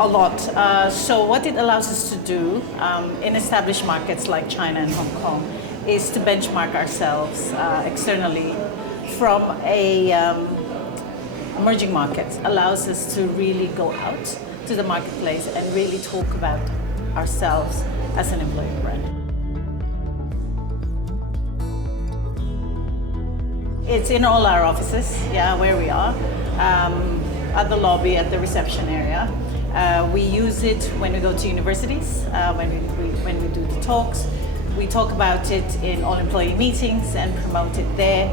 A lot. So what it allows us to do in established markets like China and Hong Kong is to benchmark ourselves externally from a emerging market. Allows us to really go out to the marketplace and really talk about ourselves as an employer brand. It's in all our offices, where we are, at the lobby, at the reception area. We use it when we go to universities, when we do the talks. We talk about it in all employee meetings and promote it there.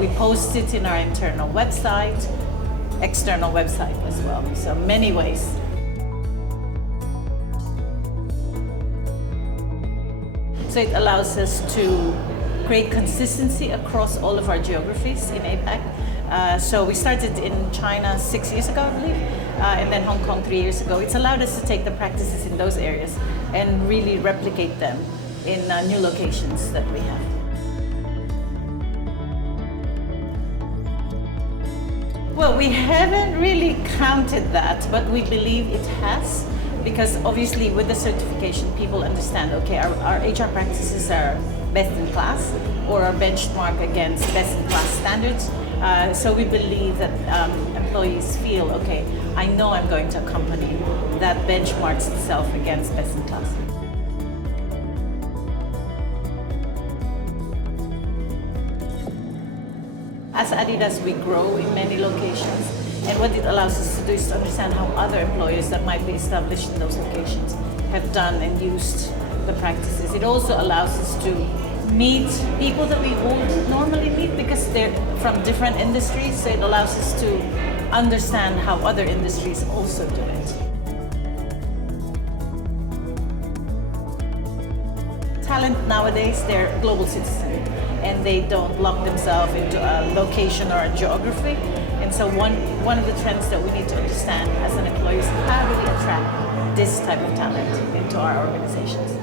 We post it in our internal website, external website as well. So many ways. So it allows us to create consistency across all of our geographies in APAC. So we started in China 6 years ago, I believe, and then Hong Kong 3 years ago. It's allowed us to take the practices in those areas and really replicate them in new locations that we have. Well, we haven't really counted that, but we believe it has, because obviously with the certification, people understand, okay, our HR practices are best in class or are benchmarked against best in class standards. So we believe that employees feel, okay, I know I'm going to a company that benchmarks itself against best in class. As Adidas, we grow in many locations, and what it allows us to do is to understand how other employers that might be established in those locations have done and used the practices. It also allows us to meet people that we won't normally meet because they're from different industries, so it allows us to understand how other industries also do it. Talent nowadays, they're global citizens, and they don't lock themselves into a location or a geography. And so one of the trends that we need to understand as an employer is how do we attract this type of talent into our organizations.